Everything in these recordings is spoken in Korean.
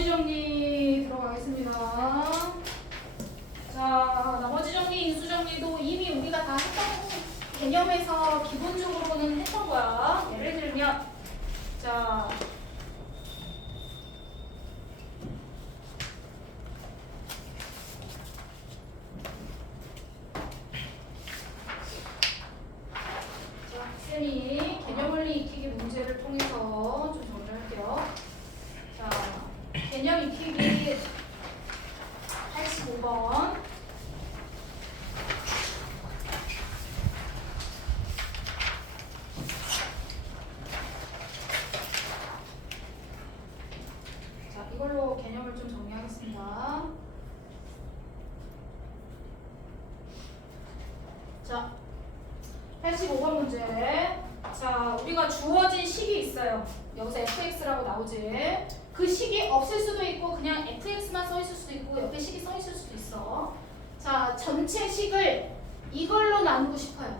나머지 정리 들어가겠습니다. 자, 나머지 정리, 인수 정리도 이미 우리가 다 했던 개념에서 기본적으로는 했던 거야. 예를 들면, 자, 쌤이 개념원리 익히기 문제를 통해서 좀 정리할게요. 자, 개념 익히기 85번. 자, 이걸로 개념을 좀 정리하겠습니다. 자, 85번 문제. 자, 우리가 주어진 식이 있어요. 여기서 fx라고 나오지. 그 식이 없을 수도 있고 그냥 fx만 써 있을 수도 있고 옆에 식이 써 있을 수도 있어. 자, 전체 식을 이걸로 나누고 싶어요.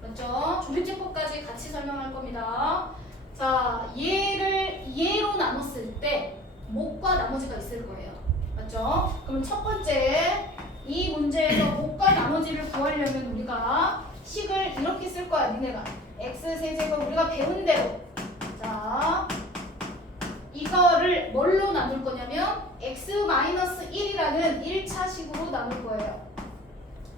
맞죠? 조립제법까지 같이 설명할 겁니다. 자, 얘로 나눴을 때 목과 나머지가 있을 거예요. 맞죠? 그럼 첫 번째 이 문제에서 목과 나머지를 구하려면 우리가 식을 이렇게 쓸 거야. 니네가 x세제곱 우리가 배운 대로. 자, 이거를 뭘로 나눌 거냐면 x-1이라는 1차 식으로 나눌 거예요.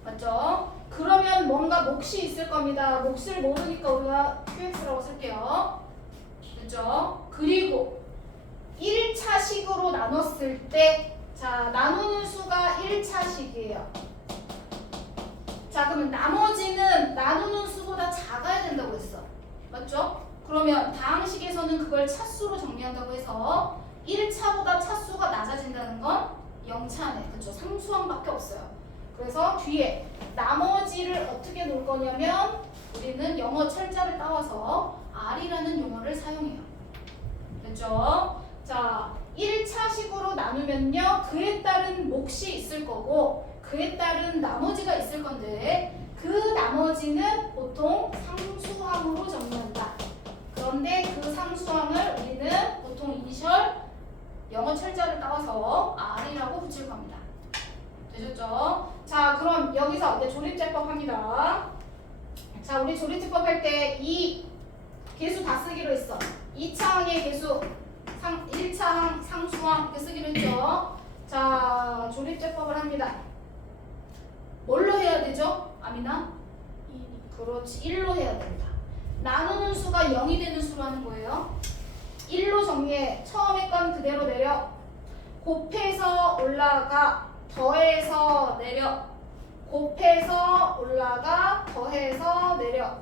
맞죠? 그러면 뭔가 몫이 있을 겁니다. 몫을 모르니까 우리가 qx라고 쓸게요. 그렇죠? 그리고 1차 식으로 나눴을 때 자, 나누는 수가 1차 식이에요. 자, 그러면 나머지는 나누는 수보다 작아야 된다고 했어. 맞죠? 그러면 다항식에서는 그걸 차수로 정리한다고 해서 1차보다 차수가 낮아진다는 건 0차네. 그쵸? 상수항밖에 없어요. 그래서 뒤에 나머지를 어떻게 놓을 거냐면 우리는 영어 철자를 따와서 R이라는 용어를 사용해요. 됐죠? 자, 1차식으로 나누면요. 그에 따른 몫이 있을 거고 그에 따른 나머지가 있을 건데 그 나머지는 보통 상수항으로 정리한다. 그런데 그 상수항을 우리는 보통 이니셜 영어 철자를 따와서 R이라고 붙일 겁니다. 되셨죠? 자, 그럼 여기서 이제 조립제법 합니다. 자, 우리 조립제법 할 때 이 개수 다 쓰기로 했어. 2차항의 개수, 1차항, 상수항 이렇게 쓰기로 했죠? 자, 조립제법을 합니다. 뭘로 해야 되죠? 아미나? 그렇지. 1로 해야 된다. 나누는 수가 0이 되는 수로 하는 거예요. 1로 정리해. 처음에 건 그대로 내려. 곱해서 올라가. 더해서 내려. 곱해서 올라가. 더해서 내려.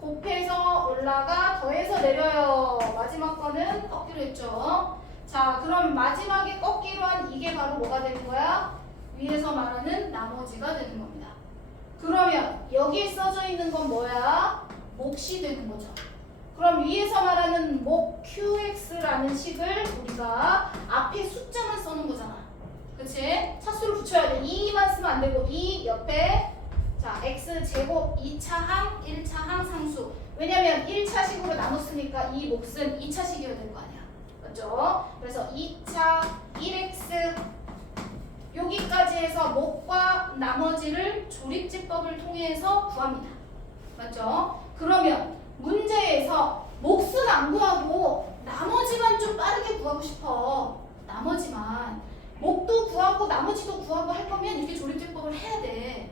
곱해서 올라가. 더해서 내려요. 마지막 거는 꺾기로 했죠. 자, 그럼 마지막에 꺾기로 한 이게 바로 뭐가 되는 거야? 위에서 말하는 나머지가 되는 겁니다. 그러면 여기에 써져 있는 건 뭐야? 몫이 되는 거죠. 그럼 위에서 말하는 목 qx라는 식을 우리가 앞에 숫자만 써는 거잖아. 그치? 차수를 붙여야 돼. 2만 쓰면 안 되고 2 옆에 자 x제곱 2차항 1차항 상수. 왜냐면 1차식으로 나눴으니까 이 몫은 2차식이어야 될 거 아니야. 맞죠? 그래서 2차 1x 여기까지 해서 목과 나머지를 조립제법을 통해서 구합니다. 맞죠? 그러면 문제에서 몫은 안 구하고 나머지만 좀 빠르게 구하고 싶어. 나머지만. 목도 구하고 나머지도 구하고 할 거면 이렇게 조립제법을 해야 돼.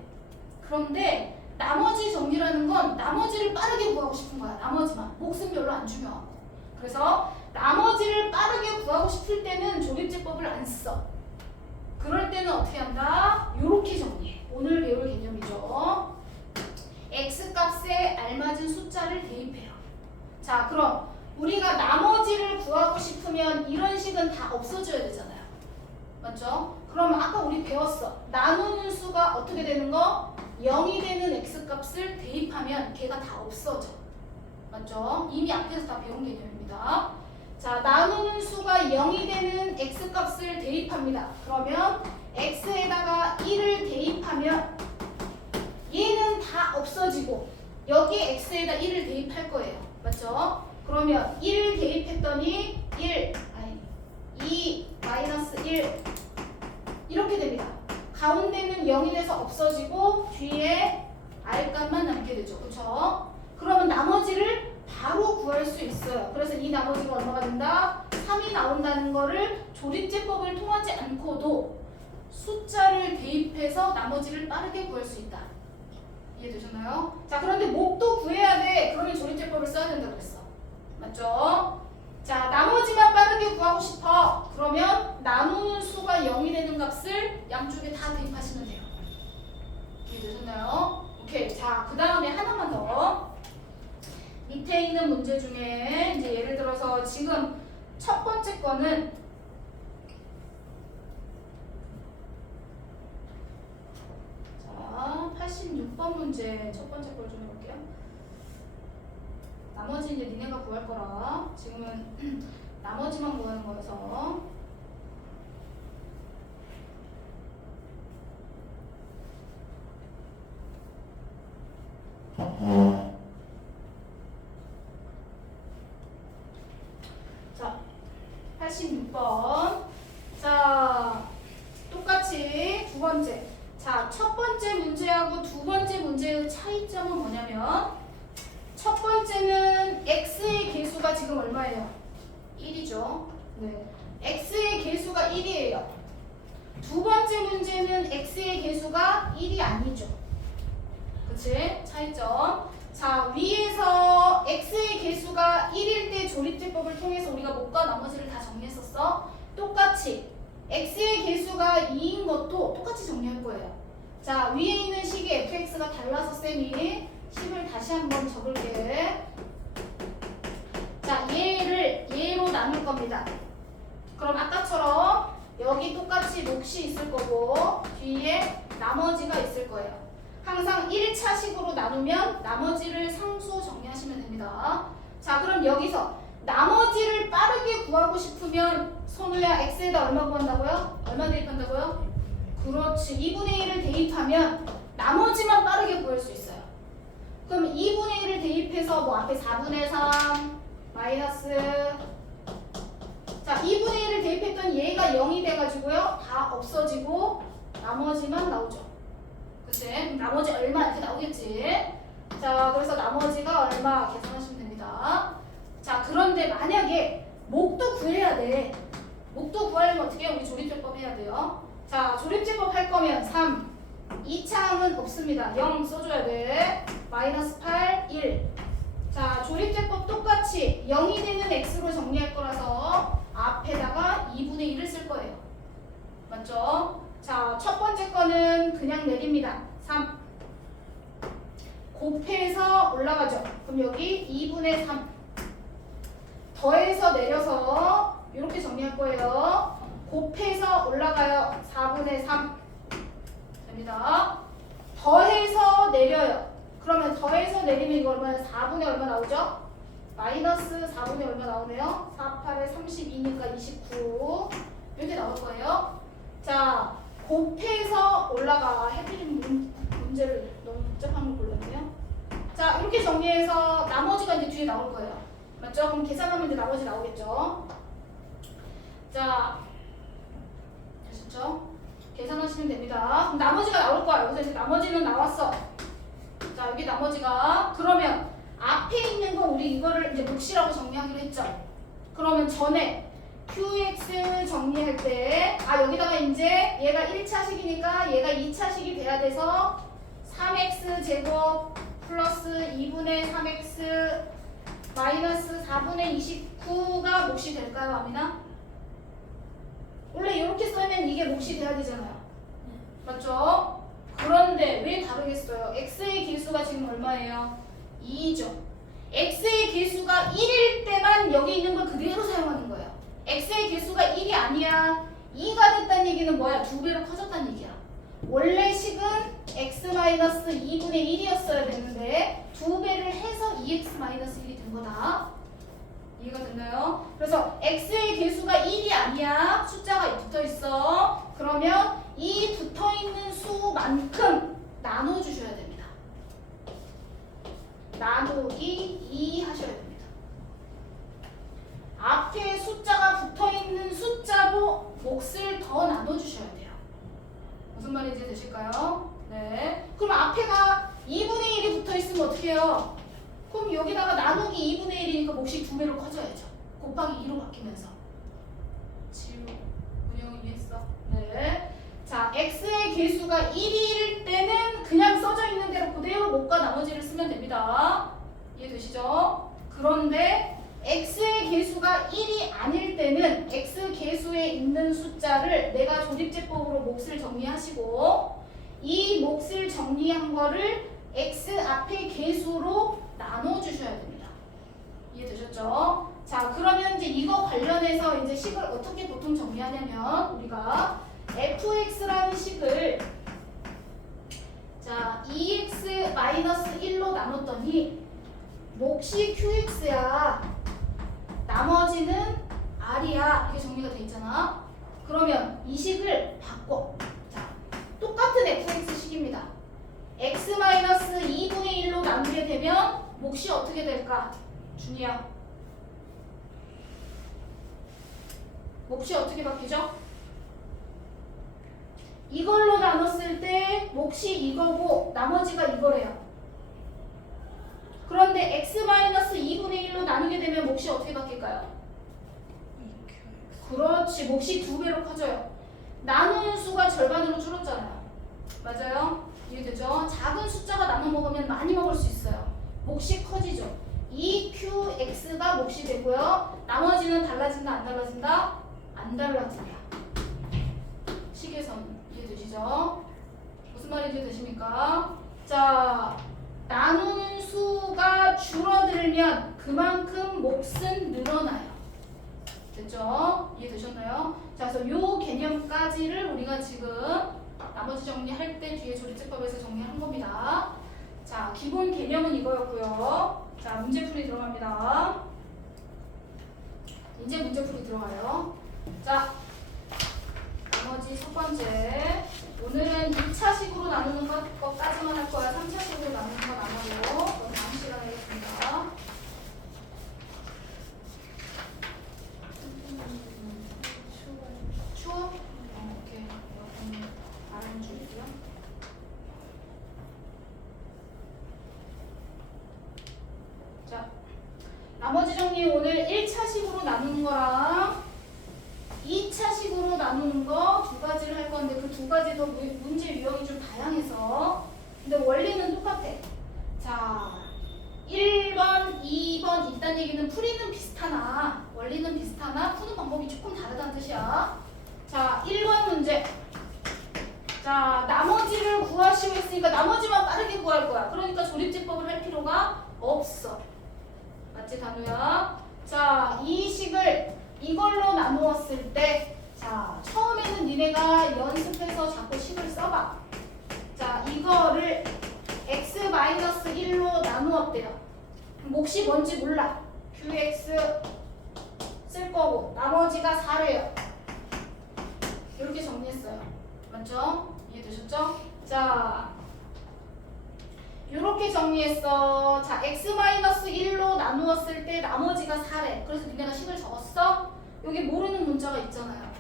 그런데 나머지 정리라는 건 나머지를 빠르게 구하고 싶은 거야. 나머지만. 몫은 별로 안 중요하고. 그래서 나머지를 빠르게 구하고 싶을 때는 조립제법을 안 써. 그럴 때는 어떻게 한다? 요렇게 정리해. 오늘 배울 개념이죠. x값에 알맞은 숫자를 대입해요. 자, 그럼 우리가 나머지를 구하고 싶으면 이런 식은 다 없어져야 되잖아요. 맞죠? 그럼 아까 우리 배웠어. 나누는 수가 어떻게 되는 거? 0이 되는 x값을 대입하면 걔가 다 없어져. 맞죠? 이미 앞에서 다 배운 개념입니다. 자, 나누는 수가 0이 되는 x값을 대입합니다. 그러면 x에다가 1을 대입하면 얘는 다 없어지고 여기 x에다 1을 대입할 거예요. 맞죠? 그러면 1을 대입했더니 2 0이 돼서 없어지고 뒤에 R값만 남게 되죠. 그쵸? 그러면 나머지를 바로 구할 수 있어요. 그래서 이 나머지가 얼마가 된다? 3이 나온다는 거를 조립제법을 통하지 않고도 숫자를 대입해서 나머지를 빠르게 구할 수 있다. 이해되셨나요? 자, 그런데 목도 구해야 돼. 그러면 조립제법을 써야 된다고 그랬어. 맞죠? 자, 나머지만 빠르게 구하고 싶어. 그러면 나누는 수가 0이 되는 값을 양쪽에 다 대입하시면 돼요. 이해되셨나요? 오케이. 자, 그 다음에 하나만 더. 밑에 있는 문제 중에 이제 예를 들어서 지금 첫 번째 거는 자, 86번 문제 첫 번째 걸 좀 해볼게요. 나머지 이제 니네가 구할 거라 지금은 나머지만 구하는 거여서 자, 86번 자, 똑같이 두 번째 자, 첫 번째 문제하고 두 번째 문제의 차이점은 뭐냐면 첫 번째는 x의 개수가 지금 얼마예요? 1이죠. 네. x의 개수가 1이에요. 두 번째 문제는 x의 개수가 1이 아니죠. 그치? 차이점. 자, 위에서 x의 개수가 1일 때 조립제법을 통해서 우리가 목과 나머지를 다 정리했었어. 똑같이 x의 개수가 2인 것도 똑같이 정리할 거예요. 자, 위에 있는 식이 fx가 달라서 쌤이 10을 다시 한번 적을게. 자, 얘로 나눌 겁니다. 그럼 아까처럼 여기 똑같이 몫이 있을 거고 뒤에 나머지가 있을 거예요. 항상 1차식으로 나누면 나머지를 상수 정리하시면 됩니다. 자, 그럼 여기서 나머지를 빠르게 구하고 싶으면 선우야 x에다 얼마 구한다고요? 얼마 대입한다고요? 그렇지. 2분의 1을 대입하면 나머지만 빠르게 구할 수 있어요. 그럼 2분의 1을 대입해서 뭐 앞에 4분의 3 마이너스 자 2분의 1을 대입했던 얘가 0이 돼가지고요 다 없어지고 나머지만 나오죠. 그치? 나머지 얼마 이렇게 나오겠지. 자 그래서 나머지가 얼마 계산하시면 됩니다. 자 그런데 만약에 목도 구해야 돼. 목도 구하려면 어떻게 해요? 우리 조립제법 해야 돼요. 자 조립제법 할 거면 3 2창은 없습니다. 0 써줘야 돼. 마이너스 8, 1. 자, 조립제법 똑같이 0이 되는 x로 정리할 거라서 앞에다가 2분의 1을 쓸 거예요. 맞죠? 자, 첫 번째 거는 그냥 내립니다. 3. 곱해서 올라가죠. 그럼 여기 2분의 3. 더해서 내려서 이렇게 정리할 거예요. 곱해서 올라가요. 4분의 3. 됩니다. 더해서 내려요. 그러면 더해서 내리면 이거 얼마나 4분의 얼마 나오죠? 마이너스 4분의 얼마 나오네요. 4, 8에 32니까 29 이렇게 나올 거예요. 자 곱해서 올라가. 해피님 문제를 너무 복잡한 걸 골랐네요. 자 이렇게 정리해서 나머지가 이제 뒤에 나올 거예요. 맞죠? 그럼 계산하면 이제 나머지 나오겠죠. 자 되셨죠? 계산하시면 됩니다. 그럼 나머지가 나올 거야. 여기서 이제 나머지는 나왔어. 자 여기 나머지가 그러면 앞에 있는 거 우리 이거를 이제 몫이라고 정리하기로 했죠. 그러면 전에 QX 정리할 때 여기다가 이제 얘가 1차식이니까 얘가 2차식이 돼야 돼서 3x 제곱 플러스 2분의 3x 마이너스 4분의 29가 몫이 될까요, 아미나? 원래 이렇게 쓰면 이게 몫이 돼야 되잖아요. 맞죠? 그런데 왜 다르겠어요? x의 개수가 지금 얼마예요? 2죠. x의 개수가 1일 때만 여기 있는 걸 그대로 사용하는 거예요. x의 개수가 1이 아니야. 2가 됐다는 얘기는 뭐야? 2배로 커졌다는 얘기야. 원래 식은 x-2분의 1이었어야 되는데 2배를 해서 2x-1이 된 거다. 이해가 됐나요? 그래서 x의 개수가 1이 아니야. 숫자가 붙어 있어. 그러면 이 붙어 있는 수만큼 나눠 주셔야 됩니다. 나누기 2 하셔야 됩니다. 앞에 숫자가 붙어 있는 숫자로 몫을 더 나눠 주셔야 돼요. 무슨 말인지 되실까요? 앞에가 2분의 1이 붙어 있으면 어떻게 해요? 그럼 여기다가 나누기 2분의 1이니까 몫이 2배로 커져야죠. 곱하기 2로 바뀌면서. 지우, 운영 이해했어? 네. 자, x의 개수가 1일 때는 그냥 써져 있는 대로 그대로 몫과 나머지를 쓰면 됩니다. 이해되시죠? 그런데 x의 개수가 1이 아닐 때는 x 개수에 있는 숫자를 내가 조립제법으로 몫을 정리하시고 이 몫을 정리한 거를 x 앞의 개수로 나눠주셔야 됩니다. 이해되셨죠? 자, 그러면 이제 이거 관련해서 이제 식을 어떻게 보통 정리하냐면 우리가 fx라는 식을 자 2x-1로 나눴더니 몫이 qx야. 나머지는 r이야. 이렇게 정리가 돼 있잖아. 그러면 이 식을 바꿔. 자, 똑같은 fx식입니다. x-2분의 1로 나누게 되면 몫이 어떻게 될까? 준이야. 몫이 어떻게 바뀌죠? 이걸로 나눴을 때 몫이 이거고 나머지가 이거래요. 그런데 x-2분의 1로 나누게 되면 몫이 어떻게 바뀔까요? 그렇지. 몫이 2배로 커져요. 나누는 수가 절반으로 줄었잖아요. 맞아요? 이해되죠? 작은 숫자가 나눠 먹으면 많이 먹을 수 있어요. 몫이 커지죠. 2qx가 몫이 되고요. 나머지는 달라진다 안 달라진다? 안 달라진다. 식에서는 이해되시죠? 무슨 말인지 이해되십니까? 자, 나누는 수가 줄어들면 그만큼 몫은 늘어나요. 됐죠? 이해되셨나요? 자, 그래서 요 개념까지를 우리가 지금 나머지 정리할 때 뒤에 조립제법에서 정리한 겁니다. 자, 기본 개념은 이거였고요. 자, 문제풀이 들어갑니다. 이제 문제풀이 들어가요. 자, 나머지 첫 번째. 오늘은 2차식으로 나누는 것까지만 할 거야. 3차식으로 나누는 건 안 하고. 그럼 다음 시간에 하겠습니다. 추워? 오케이. 그럼 다른 줄이고요. 자, 나머지 정리 오늘 1차식으로 나누는 거랑 2차식으로 나누는 거 두 가지를 할 건데 그 두 가지 더 문제 유형이 좀 다양해서 근데 원리는 똑같아. 자, 1번, 2번 이딴 얘기는 풀이는 비슷하나 원리는 비슷하나 푸는 방법이 조금 다르다는 뜻이야. 자, 1번 문제. 자, 나머지를 구하시고 있으니까 나머지만 빠르게 구할 거야. 그러니까 조립제법을 할 필요가 없어. 맞지, 단우야? 자, 이 식을 이걸로 나누었을 때 자, 처음에는 니네가 연습해서 자꾸 식을 써봐. 자, 이거를 x-1로 나누었대요. 몫이 뭔지 몰라. qx 쓸 거고 나머지가 4래요. 이렇게 정리했어요. 맞죠? 이해되셨죠? 자, 이렇게 정리했어. 자, x-1로 나누었을 때 나머지가 4래. 그래서 니네가 식을 적었어? 여기 모르는 문자가 있잖아요.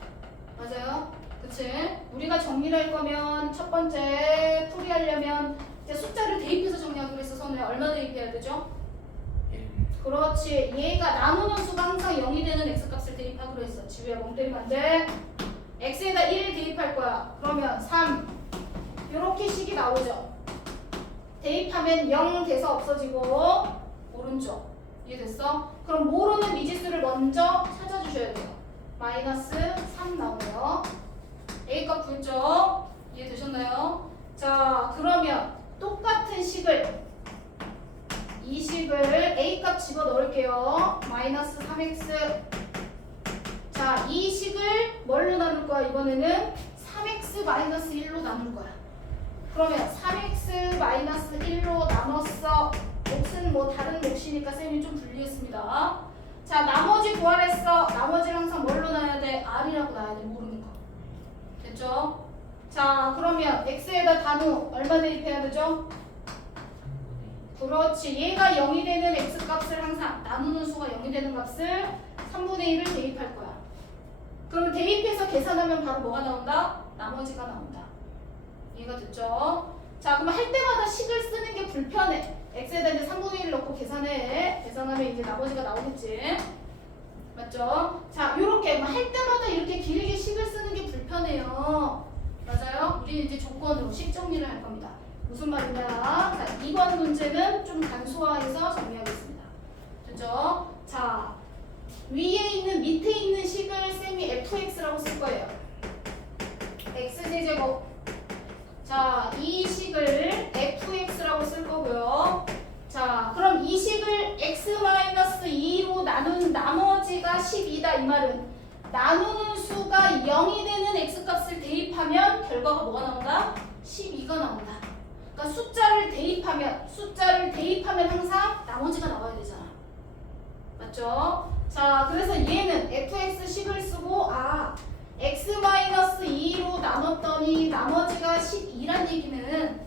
맞아요? 그치? 우리가 정리를 할 거면 첫 번째 풀이하려면 이제 숫자를 대입해서 정리하기로 했어. 선우야, 얼마 대입해야 되죠? 그렇지. 얘가 나누는 수가 항상 0이 되는 x값을 대입하기로 했어. 지우야, 멍 때리면 안 돼. x에다 1을 대입할 거야. 그러면 3 이렇게 식이 나오죠. 대입하면 0 돼서 없어지고 오른쪽. 이해됐어? 그럼 모르는 미지수를 먼저 찾아주셔야 돼요. 마이너스 3 나오고요. A값 구했죠? 이해되셨나요? 자, 그러면 똑같은 식을 이 식을 A값 집어넣을게요. 마이너스 3x. 자, 이 식을 뭘로 나눌 거야? 이번에는 3x 마이너스 1로 나눌 거야. 그러면 3x 마이너스 1로 나눴어. 몫은 뭐 다른 몫이니까 쌤이 좀 분리했습니다. 자, 나머지 구하랬어. 나머지를 항상 뭘로 놔야 돼? r이라고 놔야 돼. 모르는 거. 됐죠? 자, 그러면 x에다 단우 얼마 대입해야 되죠? 그렇지. 얘가 0이 되는 x값을 항상 나누는 수가 0이 되는 값을 3분의 1을 대입할 거야. 그럼 대입해서 계산하면 바로 뭐가 나온다? 나머지가 나온다. 이해가 됐죠? 자, 그러면 할 때마다 식을 쓰는 게 불편해. x에다 이제 3분의 1 넣고 계산해. 계산하면 이제 나머지가 나오겠지. 맞죠? 자, 요렇게 할 때마다 이렇게 길게 식을 쓰는 게 불편해요. 맞아요? 우리 이제 조건으로 식 정리를 할 겁니다. 무슨 말이냐? 자, 2번 문제는 좀 간소화해서 정리하겠습니다. 됐죠? 자, 위에 있는 밑에 있는 식을 쌤이 fx라고 쓸 거예요. x제곱. 자, 이 식을 fx라고 쓸 거고요. 자, 그럼 이 식을 x-2로 나눈 나머지가 12다. 이 말은 나누는 수가 0이 되는 x값을 대입하면 결과가 뭐가 나온다? 12가 나온다. 그러니까 숫자를 대입하면 항상 나머지가 나와야 되잖아. 맞죠? 자, 그래서 얘는 fx식을 쓰고 x-2로 나눴더니 나머지가 12란 얘기는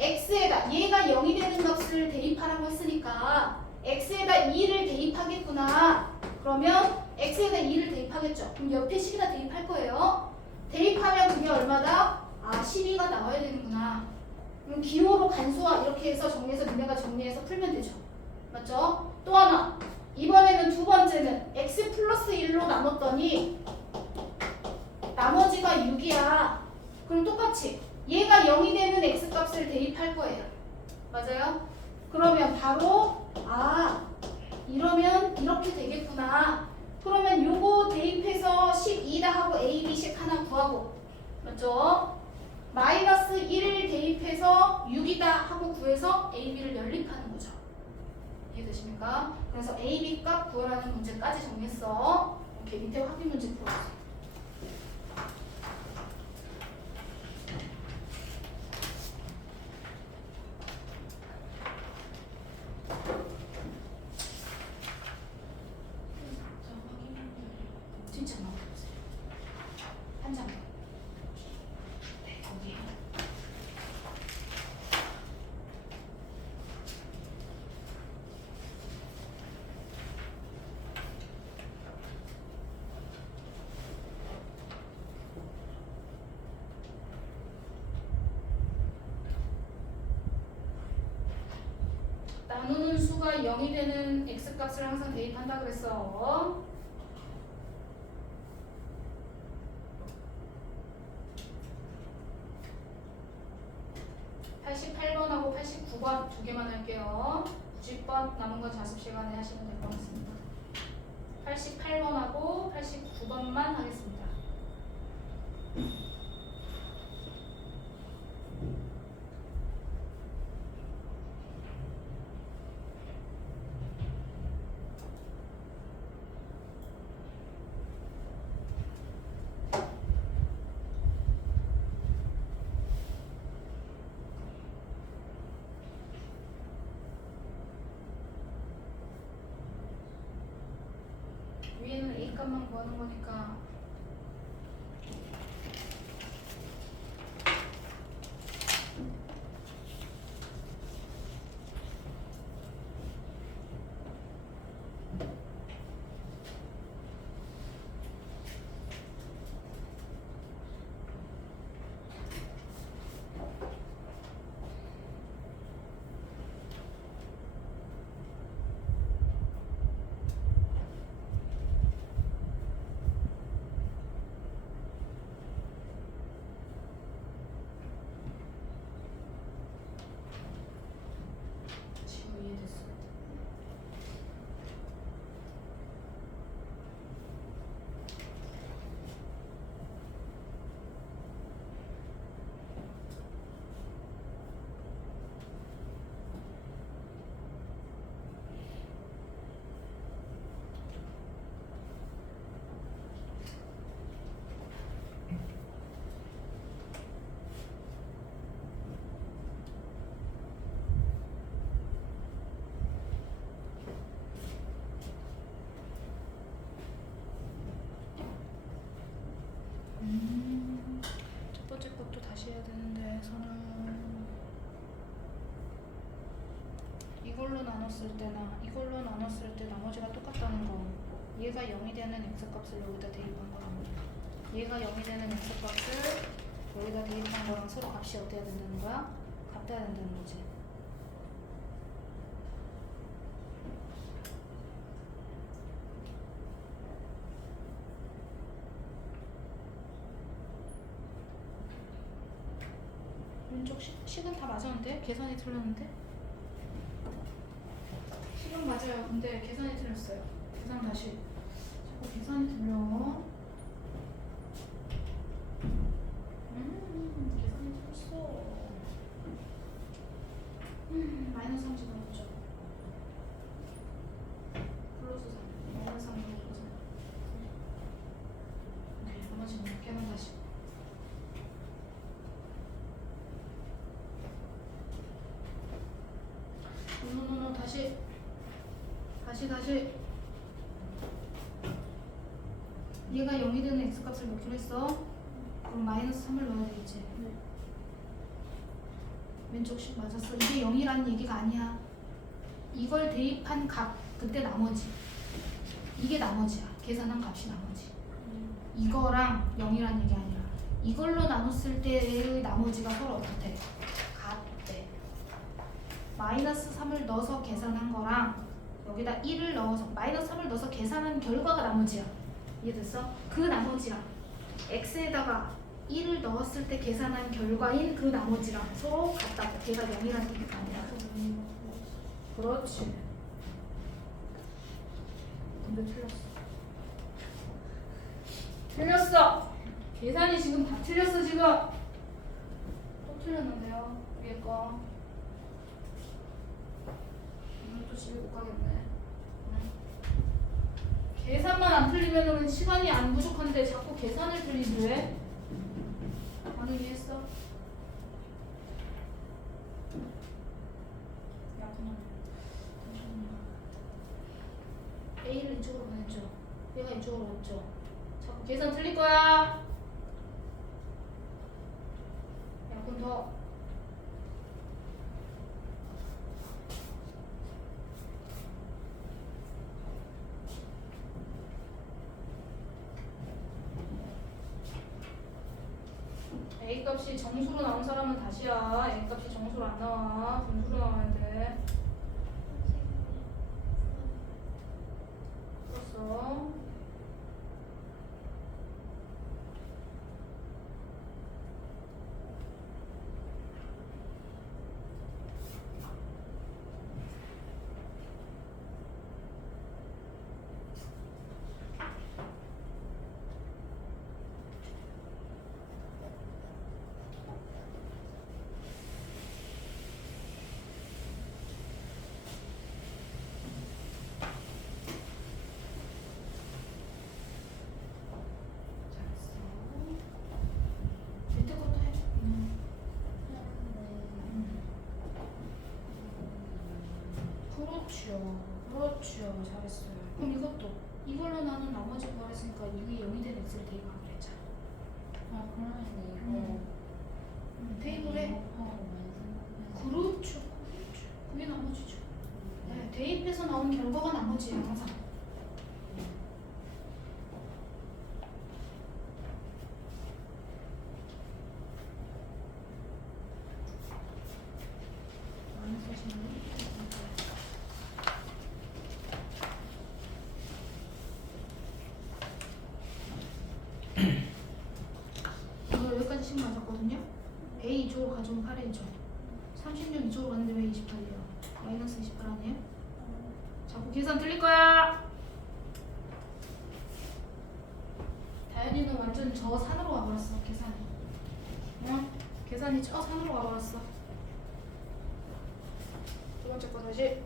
x에다 얘가 0이 되는 값을 대입하라고 했으니까 x에다 2를 대입하겠구나. 그러면 x에다 2를 대입하겠죠. 그럼 옆에 식에다 대입할 거예요. 대입하면 그게 얼마다? 12가 나와야 되는구나. 그럼 기호로 간소화 이렇게 해서 정리해서 니네가 정리해서 풀면 되죠. 맞죠? 또 하나. 이번에는 두 번째는 x 플러스 1로 나눴더니 나머지가 6이야. 그럼 똑같이 얘가 0이 되는 x값을 대입할 거예요. 맞아요? 그러면 바로 이러면 이렇게 되겠구나. 그러면 요거 대입해서 12다 하고 a, b식 하나 구하고. 맞죠? 마이너스 1을 대입해서 6이다 하고 구해서 a, b를 연립하는 거죠. 이해되십니까? 그래서 a, b 값 구하라는 문제까지 정리했어. 오케이, 밑에 확인 문제 풀어보세요. 진짜 넣어보세요. 한 장. 네, 거기. 나누는 수가 0이 되는 x값을 항상 대입한다 그랬어. (88번하고) (89번) 두 개만 할게요. 90번 남은 건 자습 시간에 하시면 될 것 같습니다. 88번하고 89번만 하겠습니다. 위에는 a 값만 구하는 거니까 지금 이해됐어. 첫 번째 것도 다시 해야 되는데 선은 이걸로 나눴을 때나 이걸로 나눴을 때 나머지가 똑같다는 거. 얘가 0이 되는 x값을 여기다 대입한 거랑 얘가 0이 되는 x값을 여기다 대입한 거랑 서로 값이 어때야 된다는 거야? 같아야 된다는 거지. 왼쪽 식은 다 맞았는데? 계산이 틀렸는데? 식은 맞아요. 근데 계산이 틀렸어요. 계산 다시. 자꾸 계산이 틀려. 계산이 틀렸어. 마이너스 3 집어넣죠. 플러스 3. 마이너스 3 플러스 3. 오케이. 나머지는 계산 다시. 노노노노 다시 얘가 0이 되는 x값을 넣기로 했어. 그럼 마이너스 3을 넣어야 되겠지. 왼쪽씩 맞았어. 이게 0이라는 얘기가 아니야. 이걸 대입한 값 그때 나머지 이게 나머지야. 계산한 값이 나머지. 이거랑 0이라는 얘기 아니라 이걸로 나눴을 때의 나머지가 서로 어떻대? 같대. 마이너스 3을 넣어서 계산한 거랑 여기다 1을 넣어서 마이너스 3을 넣어서 계산한 결과가 나머지야. 이해됐어? 그 나머지랑 x에다가 1을 넣었을 때 계산한 결과인 그 나머지랑 서로 같다고. 걔가 0이라는 얘기가 아니라. 그렇지. 근데 틀렸어. 계산이 지금 다 틀렸어. 지금 또 틀렸는데요. 위에 거 오늘 또 집에 못 가겠네. 계산만 안 틀리면은 시간이 안 부족한데 자꾸 계산을 틀리지 왜? 반응 이해했어? 야 그냥 잠시만요. A를 이쪽으로 보냈죠. 얘가 이쪽으로 왔죠. 자꾸 계산 틀릴 거야. 약분 더. A 값이 정수로 나온 사람은 다시야. A 값이 정수로 안 나와. 분수로 나와야 돼. 풀었어. 그렇죠. 잘했어요. 그럼 이것도 이걸로 나눈 나머지 구하랬으니까 이게 0이 된 x를 대입하면 되잖아. 아 그러면 이거 대입을 해. 그렇죠. 그게 나머지죠. 네, 대입해서 나온 결과가 나머지예요. 항상. 많이 쓰시네. 여기까지 식 맞았거든요. A 이쪽으로 가져오면 8이죠. 36 이쪽으로 갔는데 왜 28이에요? 마이너스 28 아니에요? 자꾸 계산 틀릴 거야. 다현이는 완전 저 산으로 와버렸어. 계산이. 응? 계산이 저 산으로 와버렸어. 두 번째 거 다시.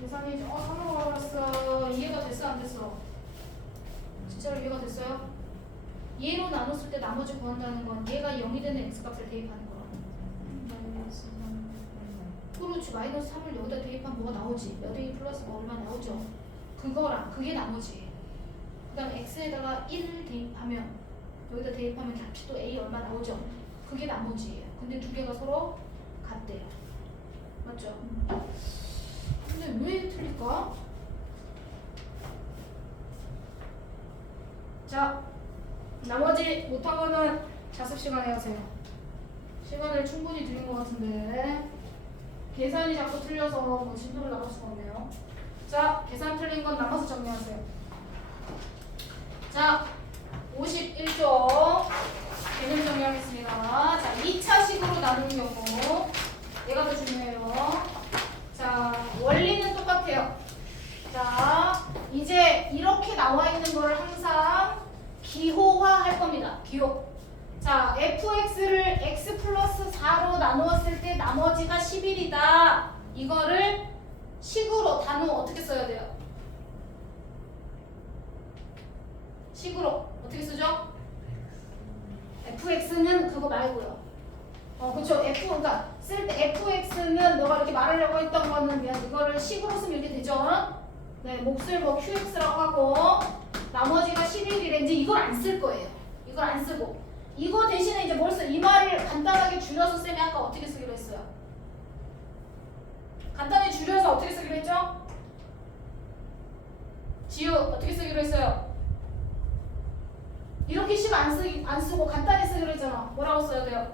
계산이 저 산으로 와버렸어. 이해가 됐어 안 됐어? 진짜로 이해가 됐어요? 얘로 나눴을 때 나머지 구한다는 건 얘가 0이 되는 x값을 대입하는 거야. 그렇지. 마이너스 3을 여기다 대입하면 뭐가 나오지? 몇 a 플러스 뭐 얼마 나오죠? 그거랑 그게 나머지. 그 다음에 x에다가 1을 대입하면 여기다 대입하면 값이 또 a 얼마 나오죠? 그게 나머지예요. 근데 두 개가 서로 같대요. 맞죠? 근데 왜 틀릴까? 자, 나머지 못한 거는 자습 시간에 하세요. 시간을 충분히 드린 것 같은데 계산이 자꾸 틀려서 뭐 진도를 나갈 수가 없네요. 자, 계산 틀린 건 남아서 정리하세요. 자, 51조 개념 정리하겠습니다. 자, 2차식으로 나누는 경우 얘가 더 중요해요. 자, 원리는 똑같아요. 자, 이제 이렇게 나와 있는 거를 항상 기호화 할 겁니다. 기호. 자, fx를 x 플러스 4로 나누었을 때 나머지가 11이다. 이거를 식으로 단어 어떻게 써야 돼요? 식으로 어떻게 쓰죠? fx는 그거 말고요. 그렇죠. 그러니까 쓸 때 fx는 너가 이렇게 말하려고 했던 거는 그냥 이거를 식으로 쓰면 이렇게 되죠. 네, 몫을 뭐 qx라고 하고 나머지가 11이랬는지 이걸 안 쓸 거예요. 이걸 안 쓰고 이거 대신에 이제 뭘 써? 이 말을 간단하게 줄여서 쌤이 아까 어떻게 쓰기로 했어요? 간단히 줄여서 어떻게 쓰기로 했죠? 지우 어떻게 쓰기로 했어요? 이렇게 식 안 쓰고 간단히 쓰기로 했잖아. 뭐라고 써야 돼요?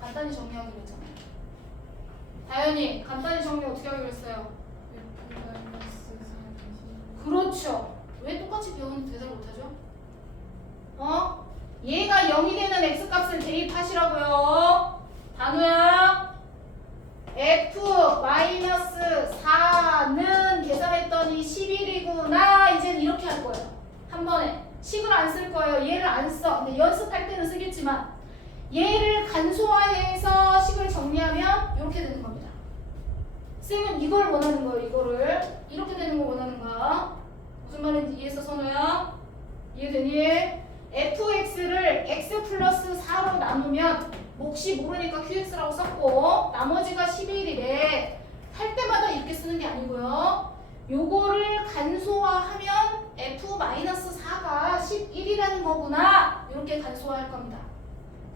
간단히 정리하기로 했잖아요. 다현이 간단히 정리 어떻게 하기로 했어요? 그렇죠. 왜 똑같이 배우는데 대답 못하죠? 얘가 0이 되는 x값을 대입하시라고요. 단우야. f-4는 계산했더니 11이구나. 이제는 이렇게 할 거예요. 한 번에. 식을 안 쓸 거예요. 얘를 안 써. 근데 연습할 때는 쓰겠지만 얘를 간소화해서 식을 정리하면 이렇게 되는 겁니다. 쌤은 이걸 원하는 거예요. 이거를. 이렇게 되는 거 원하는 거야. 무슨 말인지 이해했어, 선우야? 이해되니? fx를 x 플러스 4로 나누면 몫이 모르니까 qx라고 썼고 나머지가 11이래. 할 때마다 이렇게 쓰는 게 아니고요. 요거를 간소화하면 f-4가 11이라는 거구나. 이렇게 간소화할 겁니다.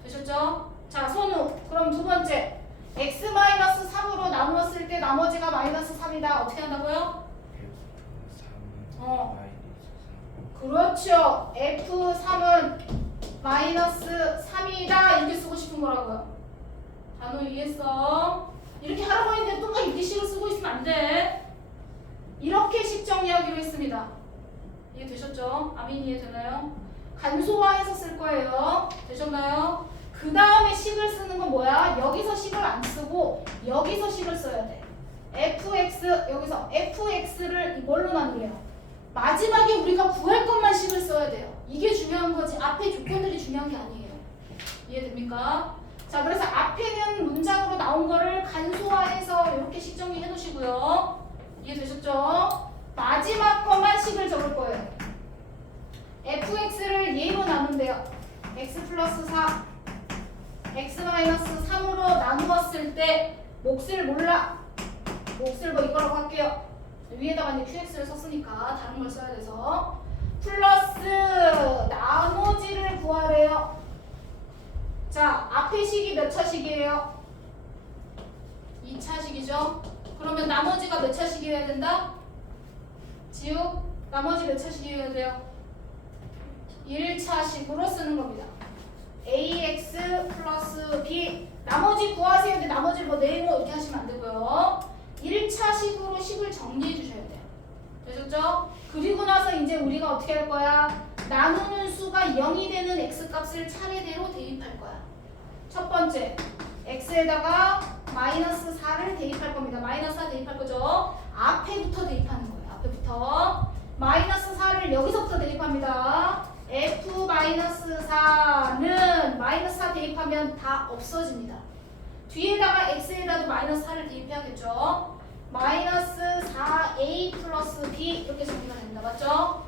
되셨죠? 자, 선우. 그럼 두 번째. x-3으로 나누었을 때 나머지가 마이너스 3이다. 어떻게 한다고요? 그렇죠. f3은 마이너스 3이다. 이렇게 쓰고 싶은 거라고요. 단어 이해했어? 이렇게 하라고 했는데 또 막 이렇게 식을 쓰고 있으면 안 돼. 이렇게 식 정리하기로 했습니다. 이해되셨죠? 아민 이해되나요? 간소화해서 쓸 거예요. 되셨나요? 그 다음에 식을 쓰는 건 뭐야? 여기서 식을 안 쓰고 여기서 식을 써야 돼. fx 여기서 fx를 뭘로 나누래요? 마지막에 우리가 구할 것만 식을 써야 돼요. 이게 중요한 거지 앞에 조건들이 중요한 게 아니에요. 이해됩니까? 자, 그래서 앞에는 문장으로 나온 거를 간소화해서 이렇게 식 정리해 놓으시고요. 이해되셨죠? 마지막 것만 식을 적을 거예요. fx를 얘로 나눈대요. x 플러스 4 x-3으로 나누었을 때 몫을 몰라. 몫을 뭐 이거라고 할게요. 위에다가 이제 qx를 썼으니까 다른 걸 써야 돼서 플러스 나머지를 구하래요. 자, 앞에 식이 몇 차식이에요? 2차식이죠? 그러면 나머지가 몇 차식이어야 된다? 지우? 나머지 몇 차식이어야 돼요? 1차식으로 쓰는 겁니다. ax 플러스 b 나머지 구하세요. 근데 나머지를 뭐 네모 이렇게 하시면 안 되고요. 1차식으로 식을 정리해 주셔야 돼요. 되셨죠? 그리고 나서 이제 우리가 어떻게 할 거야? 나누는 수가 0이 되는 x값을 차례대로 대입할 거야. 첫 번째, x에다가 마이너스 4를 대입할 겁니다. 마이너스 4 대입할 거죠? 앞에부터 대입하는 거예요. 앞에부터. 마이너스 4를 여기서부터 대입합니다. f-4는 마이너스 4 대입하면 다 없어집니다. 뒤에다가 x에다도 마이너스 4를 대입해야겠죠. 마이너스 4a 플러스 b 이렇게 정리가 됩니다. 맞죠?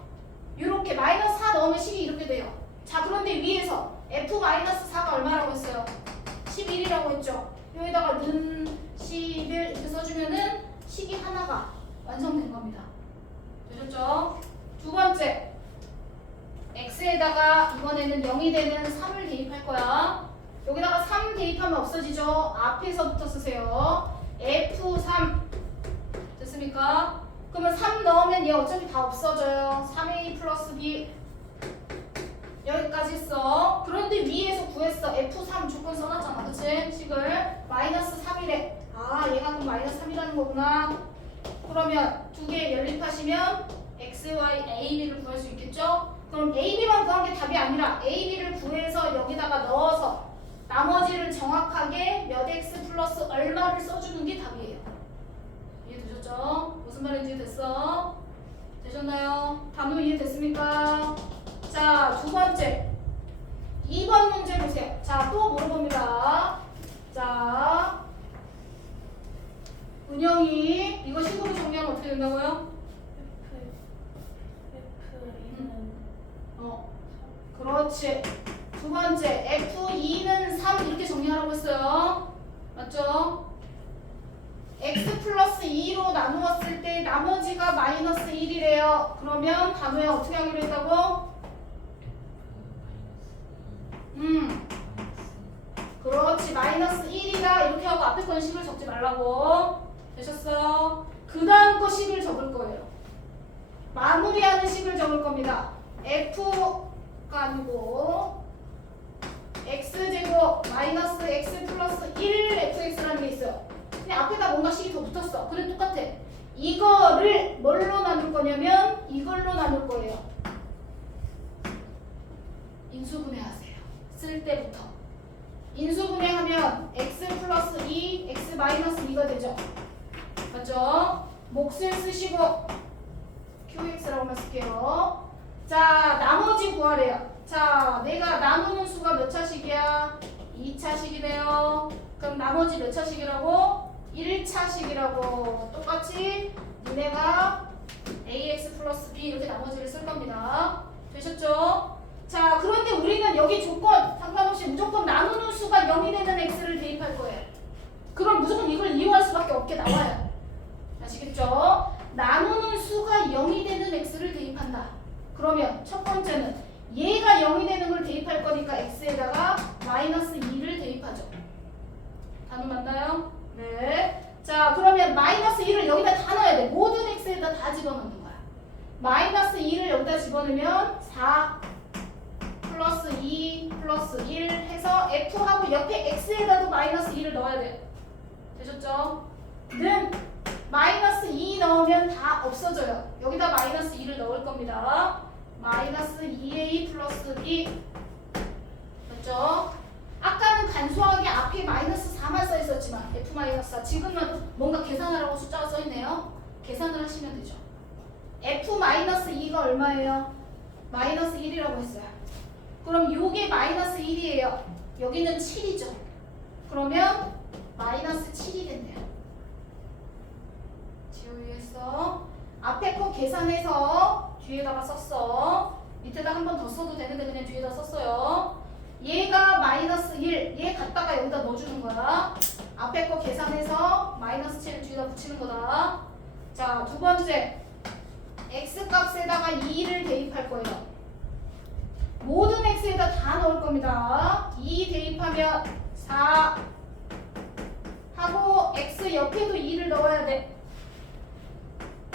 이렇게 마이너스 4 넣으면 식이 이렇게 돼요. 자, 그런데 위에서 f-4가 얼마라고 했어요? 11이라고 했죠. 여기다가 는 11 이렇게 써주면은 식이 하나가 완성된 겁니다. 되셨죠? 두 번째, x에다가 이번에는 0이 되는 3을 대입할 거야. 여기다가 3 대입하면 없어지죠. 앞에서부터 쓰세요. f3 됐습니까? 그러면 3 넣으면 얘 어차피 다 없어져요. 3a 플러스 b 여기까지 했어. 그런데 위에서 구했어. F3 조건 써놨잖아. 그치? 식을 마이너스 3이래. 아 얘가 그럼 마이너스 3이라는 거구나. 그러면 두 개 연립하시면 x, y, a, b를 구할 수 있겠죠? 그럼 a, b만 구한 게 답이 아니라 a, b를 구해서 여기다가 넣어서 나머지를 정확하게 몇 x 플러스 얼마를 써주는 게 답이에요. 이해되셨죠? 무슨 말인지 이해됐어? 되셨나요? 단어 이해됐습니까? 자, 두 번째 2번 문제 보세요. 자, 또 물어봅니다. 자, 은영이 이거 식으로 정리하면 어떻게 된다고요? 그렇지. 두 번째 F2는 3 이렇게 정리하라고 했어요. 맞죠? x 플러스 2로 나누었을 때 나머지가 마이너스 1이래요. 그러면 단어에 어떻게 하기로 했다고? 그렇지. 마이너스 1이다 이렇게 하고 앞에 건 식을 적지 말라고. 되셨어요? 그 다음 거 식을 적을 거예요. 마무리하는 식을 적을 겁니다. F가 아니고 x제곱 마이너스 x 플러스 1 fx라는 게 있어요. 근데 앞에다 뭔가 식이 더 붙었어. 그래 똑같아. 이거를 뭘로 나눌 거냐면 이걸로 나눌 거예요. 인수분해하세요. 쓸 때부터. 인수분해하면 x 플러스 2, x 마이너스 2가 되죠. 맞죠? 몫을 쓰시고 qx라고만 쓸게요. 자, 나머지 구하래요. 자, 내가 나누는 수가 몇 차식이야? 2차식이네요. 그럼 나머지 몇 차식이라고? 1차식이라고. 똑같이 니네가 ax 플러스 b 이렇게 나머지를 쓸 겁니다. 되셨죠? 자, 그런데 우리는 여기 조건 상관없이 무조건 나누는 수가 0이 되는 x를 대입할 거예요. 그럼 무조건 이걸 이용할 수밖에 없게 나와요. 아시겠죠? 나누는 수가 0이 되는 x를 대입한다. 그러면 첫 번째는 얘가 0이 되는 걸 대입할 거니까 x에다가 마이너스 2를 대입하죠. 단어 맞나요? 네. 자, 그러면 마이너스 2를 여기다 다 넣어야 돼. 모든 x에다 다 집어넣는 거야. 마이너스 2를 여기다 집어넣으면 4 플러스 2 플러스 1 해서 f하고 옆에 x에다도 마이너스 2를 넣어야 돼요. 되셨죠? 는 마이너스 2 넣으면 다 없어져요. 여기다 마이너스 2를 넣을 겁니다. 마이너스 2a 플러스 b. 맞죠? 아까는 간소하게 앞에 마이너스 4만 써 있었지만 f 마이너스 4. 지금은 뭔가 계산하라고 숫자가 써 있네요. 계산을 하시면 되죠. f 마이너스 2가 얼마예요? 마이너스 1이라고 했어요. 그럼 요게 마이너스 1이에요. 여기는 7이죠. 그러면 마이너스 7이 된대요. 지우겠어. 앞에 거 계산해서 뒤에다가 썼어. 밑에다 한 번 더 써도 되는데 그냥 뒤에다 썼어요. 얘가 마이너스 1, 얘 갖다가 여기다 넣어주는 거야. 앞에 거 계산해서 마이너스 7 뒤에다 붙이는 거다. 자, 두 번째 x 값에다가 2를 대입할 거예요. 모든 x에다 다 넣을 겁니다. 2 대입하면 4 하고 x 옆에도 2를 넣어야 돼.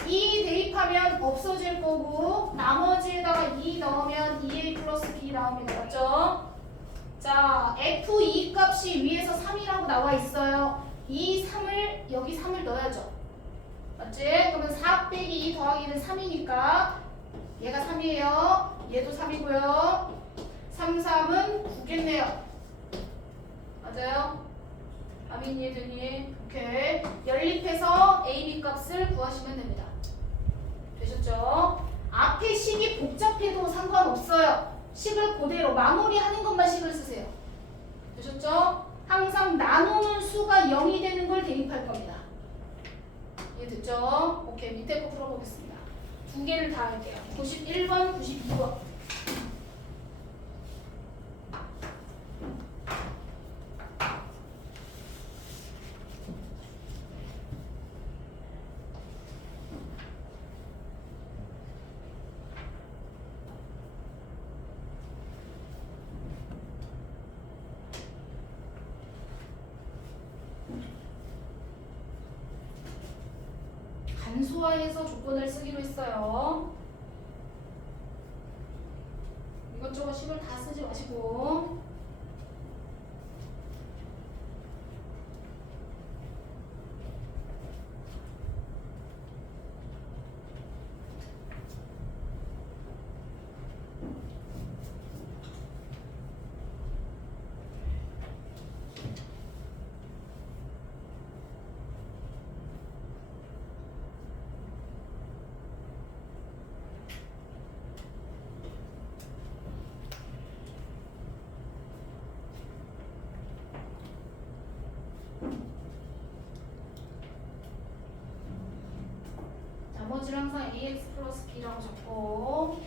2 대입하면 없어질 거고 나머지에다가 2 넣으면 2a 플러스 b 나옵니다. 맞죠? 자, f2 값이 위에서 3이라고 나와 있어요. 이 3을 여기 3을 넣어야죠. 맞지? 그러면 4 빼기 2 더하기 2는 3이니까 얘가 3이에요. 얘도 3이고요. 3, 3은 9겠네요. 맞아요? 아민 이해되니? 오케이. 연립해서 a, b 값을 구하시면 됩니다. 되셨죠? 앞에 식이 복잡해도 상관없어요. 식을 그대로 마무리하는 것만 식을 쓰세요. 되셨죠? 항상 나누는 수가 0이 되는 걸 대입할 겁니다. 이해됐죠? 오케이. 밑에 거 풀어보겠습니다. 두 개를 다 할게요. 91번, 92번. 간소화해서 조건을 쓰기로 했어요. 이것저것 식을 다 쓰지 마시고. 나머지를 항상 ax 플러스 b라고 적고.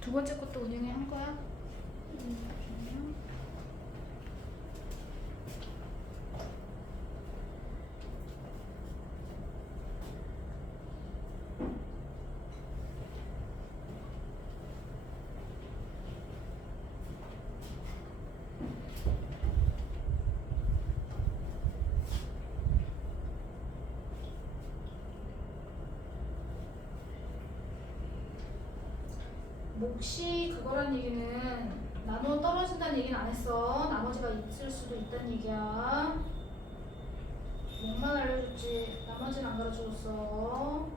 두 번째 것도 은영이 한 거야? 몫이 그거란 얘기는 나눠 떨어진다는 얘기는 안 했어. 나머지가 있을 수도 있다는 얘기야. 몫만 알려줬지 나머지는 안 가르쳐줬어.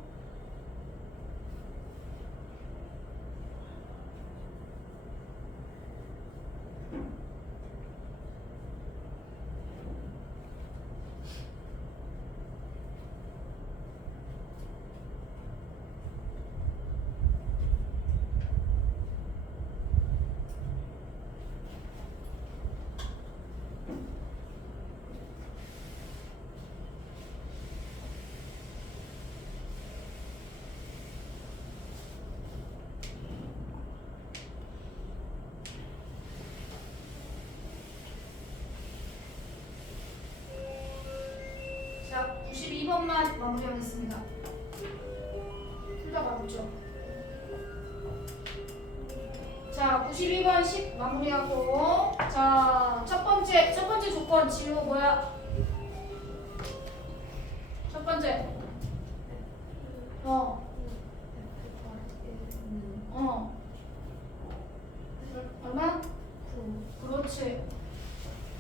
자, 92번만 마무리하겠습니다. 풀다가 보죠. 자, 92번 10 마무리하고. 자, 첫 번째 조건 지우 뭐야? 첫 번째. 얼마? 9. 그렇지.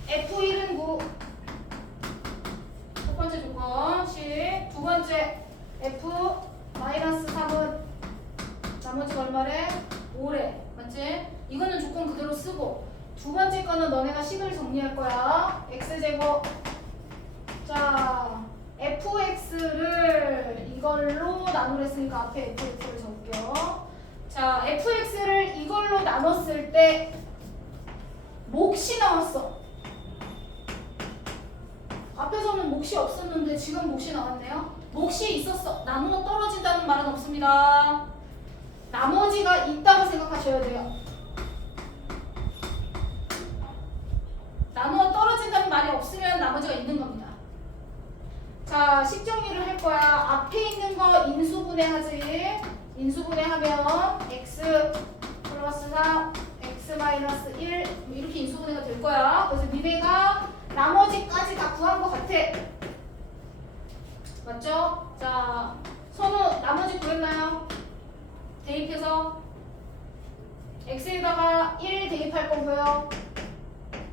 F1은 9. 첫 번째 조건 10. 두 번째 F-3은 나머지가 얼마래? 5래. 맞지? 이거는 조건 그대로 쓰고 두 번째 거는 너네가 식을 정리할 거야. x제곱. 자, fx를 이걸로 나누랬으니까 앞에 fx를 적을게요. 자, fx를 이걸로 나눴을 때 몫이 나왔어. 앞에서는 몫이 없었는데 지금 몫이 나왔네요. 몫이 있었어. 나누어 떨어진다는 말은 없습니다. 나머지가 있다고 생각하셔야 돼요. 나누어 떨어진다는 말이 없으면 나머지가 있는 겁니다. 자, 식 정리를 할 거야. 앞에 있는 거 인수분해하지. 인수분해하면 x 플러스 4, x 마이너스 1 이렇게 인수분해가 될 거야. 그래서 니네가 나머지까지 다 구한 것 같아. 맞죠? 자, 선우 나머지 구했나요? 대입해서 x에다가 1 대입할 거고요.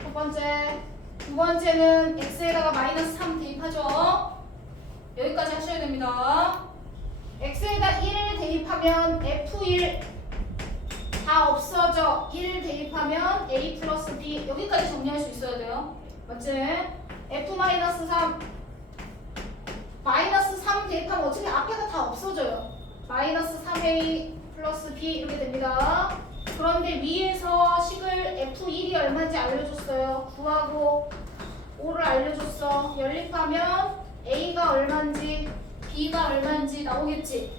첫 번째. 두 번째는 x에다가 마이너스 3 대입하죠. 여기까지 하셔야 됩니다. x에다 1 대입하면 f1 다 없어져. 1 대입하면 a 플러스 b 여기까지 정리할 수 있어야 돼요. 맞지? f 마이너스 3 마이너스 3 대입하면 어차피 앞에가 다 없어져요. 마이너스 3a 플러스 b 이렇게 됩니다. 그런데 위에서 식을 f1이 얼마인지 알려줬어요. 9하고 5를 알려줬어. 연립하면 a가 얼마인지 b가 얼마인지 나오겠지.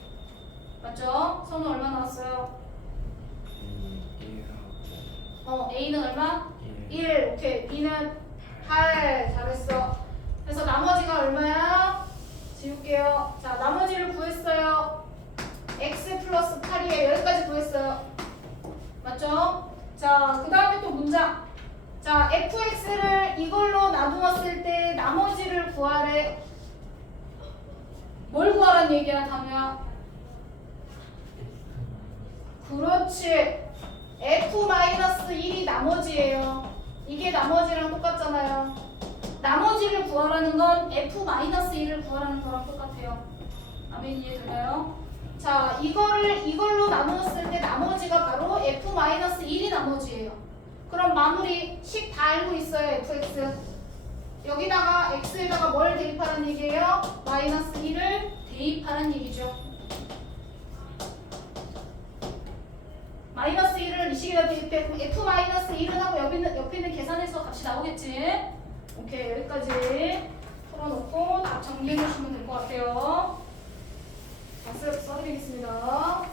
맞죠? 선우 얼마 나왔어요? a는 얼마? 1. 오케이. b는 8. 잘했어. 그래서 나머지가 얼마야? 지울게요. 자, 나머지를 구했어요. x 플러스 8이에요. 여기까지 구했어요. 맞죠? 자, 그 다음에 또 문장. 자, fx를 이걸로 나누었을 때 나머지를 구하래. 뭘 구하라는 얘기야, 다미야? 그렇지. f-1이 나머지예요. 이게 나머지랑 똑같잖아요. 나머지를 구하라는 건 f-1을 구하라는 거랑 똑같아요. 아멘 이해되나요? 자, 이걸로 나누었을 때 나머지가 바로 f-1이 나머지예요. 그럼 마무리 식 다 알고 있어요. fx 여기다가 x에다가 뭘 대입하라는 얘기예요? 마이너스 1을 대입하라는 얘기죠. 마이너스 1을 이 식에다 대입해. 그럼 f-1은 하고 옆에 있는 계산해서 값이 나오겠지. 오케이, 여기까지 풀어놓고 답 정리해 주시면 될 것 같아요. 자, 써드리겠습니다.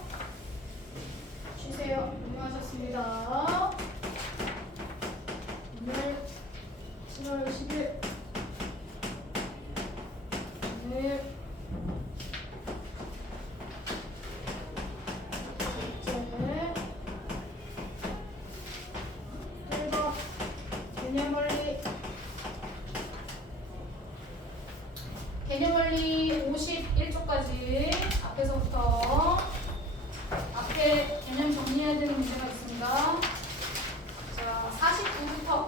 쉬세요. 고생하셨습니다. 오늘 7월 10일 오늘 숙제 1번 개념원리 51쪽까지 앞에서부터 앞에 개념 정리해야 되는 문제가 있습니다. 자, 49부터